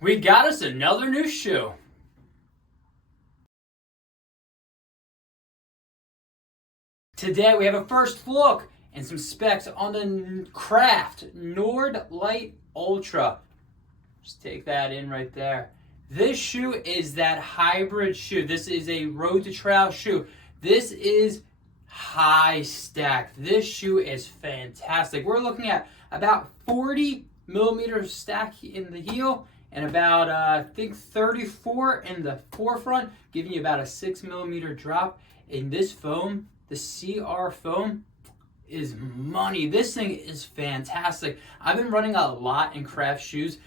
We got us another new shoe. Today we have a first look and some specs on the Craft Nordlite Ultra. Just take that in right there. This shoe is that hybrid shoe. This is a road to trail shoe. This is high stack. This shoe is fantastic. We're looking at about 40 millimeters stack in the heel and about I think 34 in the forefront, giving you about a 6 millimeter drop. In this foam, the CR foam, is money. This thing is fantastic. I've been running a lot in Craft shoes.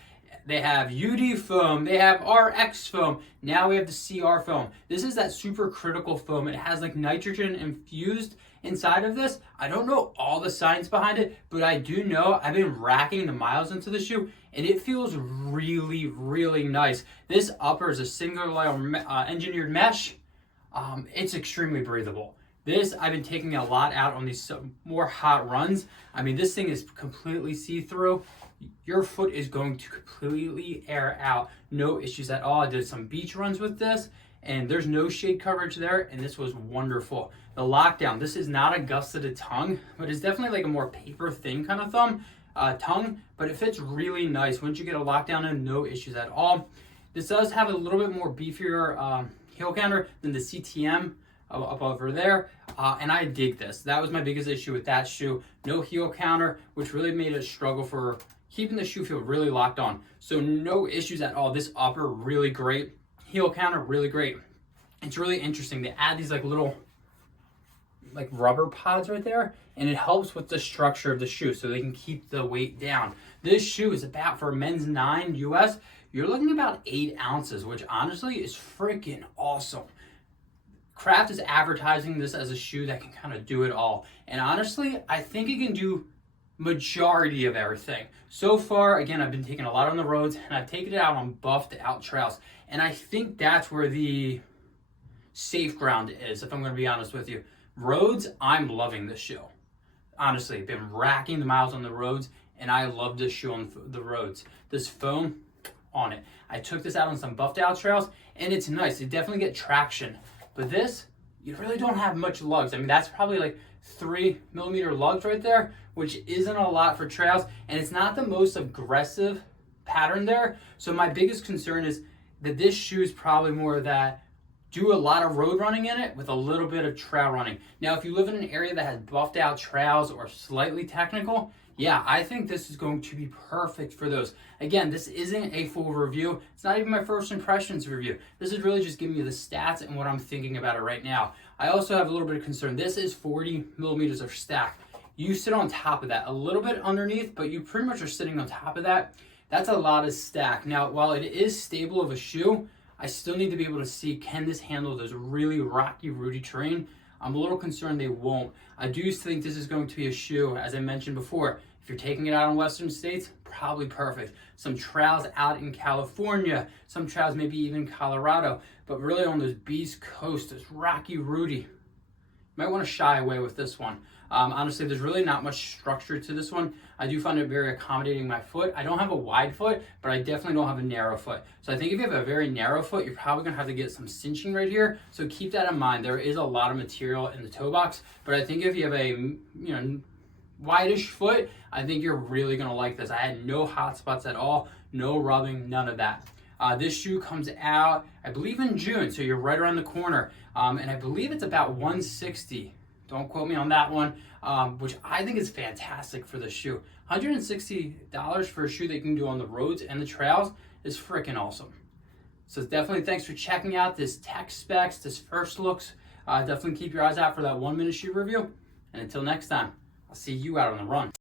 They have UD foam, they have RX foam, now we have the CR foam. This is that super critical foam. It has like nitrogen infused inside of this. I don't know all the science behind it, but I do know I've been racking the miles into the shoe and it feels really, really nice. This upper is a single layer engineered mesh. It's extremely breathable. This, I've been taking a lot out on these more hot runs. I mean, this thing is completely see-through. Your foot is going to completely air out. No issues at all. I did some beach runs with this, and there's no shade coverage there, and this was wonderful. The lockdown, this is not a gusseted tongue, but it's definitely like a more paper-thin kind of tongue, but it fits really nice. Once you get a lockdown in, no issues at all. This does have a little bit more beefier heel counter than the CTM up over there, and I dig this. That was my biggest issue with that shoe. No heel counter, which really made it a struggle for keeping the shoe feel really locked on. So no issues at all. This upper, really great. Heel counter, really great. It's really interesting. They add these like little like rubber pods right there, and it helps with the structure of the shoe so they can keep the weight down. This shoe is about, for men's 9 US, you're looking about 8 ounces, which honestly is freaking awesome. Craft is advertising this as a shoe that can kind of do it all. And honestly, I think it can do majority of everything. So far, again, I've been taking a lot on the roads and I've taken it out on buffed out trails. And I think that's where the safe ground is, if I'm going to be honest with you. Roads, I'm loving this shoe. Honestly, I've been racking the miles on the roads and I love this shoe on the roads. This foam on it. I took this out on some buffed out trails and it's nice. You definitely get traction. But this, you really don't have much lugs. I mean, that's probably like 3 millimeter lugs right there, which isn't a lot for trails. And it's not the most aggressive pattern there. So my biggest concern is that this shoe is probably more that do a lot of road running in it with a little bit of trail running. Now, if you live in an area that has buffed out trails or slightly technical, yeah, I think this is going to be perfect for those. Again, this isn't a full review. It's not even my first impressions review. This is really just giving you the stats and what I'm thinking about it right now. I also have a little bit of concern. This is 40 millimeters of stack. You sit on top of that, a little bit underneath, but you pretty much are sitting on top of that. That's a lot of stack. Now, while it is stable of a shoe, I still need to be able to see, can this handle this really rocky, rooty terrain? I'm a little concerned they won't. I do think this is going to be a shoe, as I mentioned before, if you're taking it out in Western states, probably perfect. Some trails out in California, some trails maybe even Colorado, but really on those Beast Coast, this rocky, rooty, you might want to shy away with this one. Honestly, there's really not much structure to this one. I do find it very accommodating my foot. I don't have a wide foot, but I definitely don't have a narrow foot. So I think if you have a very narrow foot, you're probably gonna have to get some cinching right here. So keep that in mind. There is a lot of material in the toe box, but I think if you have a wideish foot, I think you're really gonna like this. I had no hot spots at all, no rubbing, none of that. This shoe comes out, I believe in June, so you're right around the corner. And I believe it's about $160. Don't quote me on that one, which I think is fantastic for the shoe. $160 for a shoe that you can do on the roads and the trails is freaking awesome. So definitely thanks for checking out this tech specs, this first looks. Definitely keep your eyes out for that 1-minute shoe review. And until next time, I'll see you out on the run.